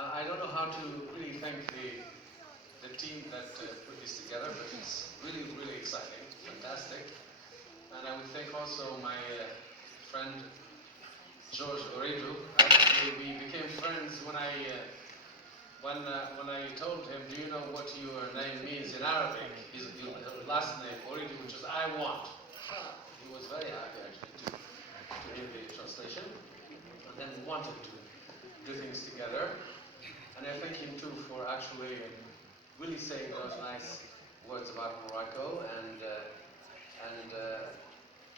I don't know how to really thank the team that put this together, but it's really, really exciting, fantastic. And I would thank also my friend George Oredu. Actually, we became friends when I told him, do you know what your name means in Arabic? His last name, Oredu, which is I want. He was very happy actually to hear the translation. And then we wanted to do things together. And I thank him too for actually really saying those nice words about Morocco and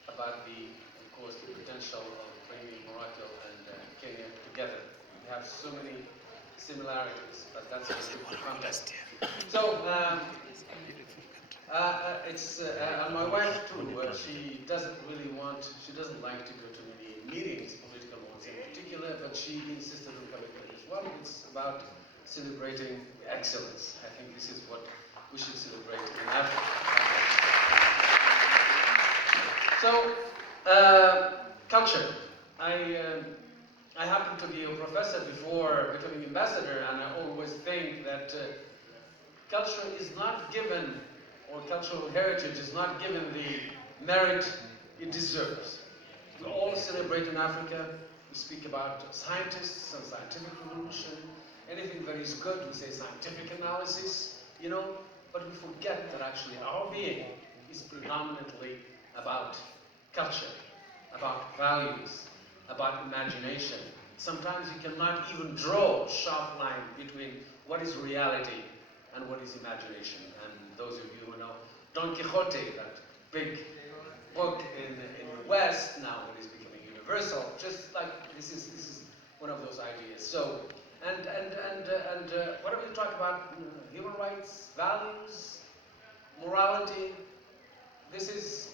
about of course, the potential of bringing Morocco and Kenya together. We have so many similarities, but that's really context. So, and my wife too, she doesn't like to go to many meetings, political ones in particular, but she insisted on coming as well. It's about celebrating excellence. I think this is what we should celebrate in Africa. So, culture. I happened to be a professor before becoming ambassador, and I always think that culture is not given, or cultural heritage is not given the merit it deserves. We all celebrate in Africa. We speak about scientists and scientific revolution. Anything that is good, we say scientific analysis, but we forget that actually our being is predominantly about culture, about values, about imagination. Sometimes you cannot even draw a sharp line between what is reality and what is imagination. And those of you who know Don Quixote, that big book in the West now that is becoming universal, just like this is one of those ideas. So, and whatever you talk about, human rights, values, morality, this is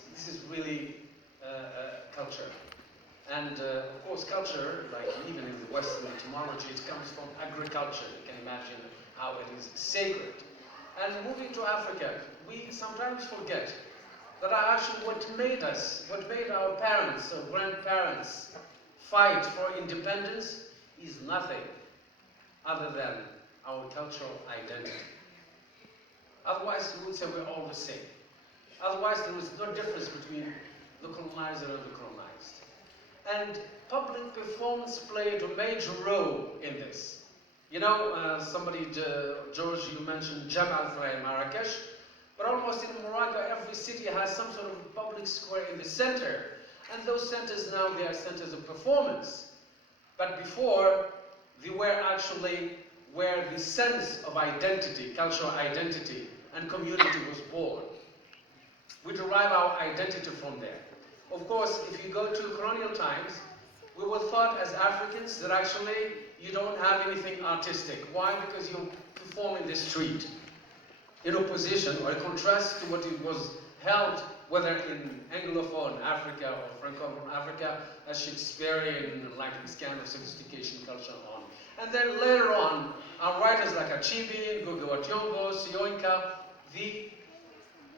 really culture. And of course, culture, like even in the Western etymology, it comes from agriculture. You can imagine how it is sacred. And moving to Africa, we sometimes forget that actually what made our parents or grandparents fight for independence is nothing other than our cultural identity. Otherwise, we would say we're all the same. Otherwise, there is no difference between the colonizer and the colonized. And public performance played a major role in this. George, you mentioned Jam in Marrakesh, but almost in Morocco, every city has some sort of public square in the center. And those centers now, they are centers of performance. But before, they were actually where the sense of identity, cultural identity, and community was born. We derive our identity from there. Of course, if you go to colonial times, we were thought as Africans that actually you don't have anything artistic. Why? Because you perform in the street. In opposition or in contrast to what it was held, whether in Anglophone Africa or Francophone Africa, as Shakespearean, like this kind of sophistication culture on. And then later on, our writers like Achibi, Gugu Atyongo, Sioinka, they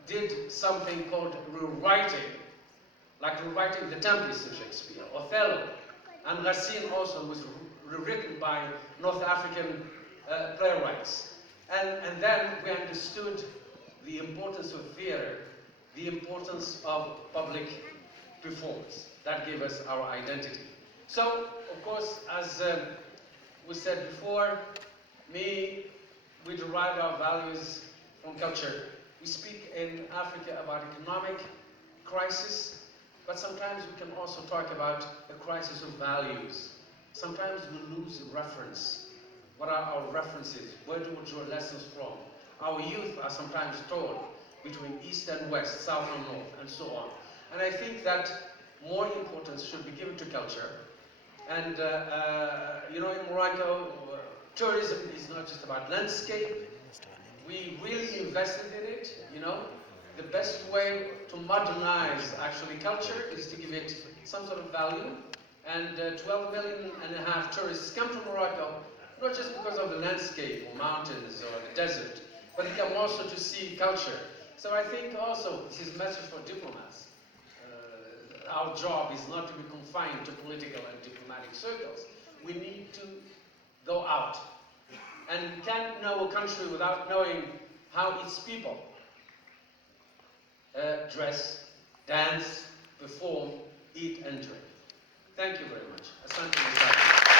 did something called rewriting, like rewriting the Tempest of Shakespeare, Othello, and Racine also was rewritten by North African playwrights. And then we understood the importance of theater, the importance of public performance. That gave us our identity. So, of course, as we said before, we derive our values from culture. We speak in Africa about economic crisis, but sometimes we can also talk about a crisis of values. Sometimes we lose reference. What are our references? Where do we draw lessons from? Our youth are sometimes torn between East and West, South and North, and so on. And I think that more importance should be given to culture. And, in Morocco, tourism is not just about landscape. We really invested in it, The best way to modernize, actually, culture is to give it some sort of value. And 12 million and a half tourists come to Morocco, not just because of the landscape or mountains or the desert, but they come also to see culture. So I think also this is a message for diplomats. Our job is not to be confined to political and diplomatic circles. We need to go out and can't know a country without knowing how its people dress, dance, perform, eat and drink. Thank you very much. Asante Sana.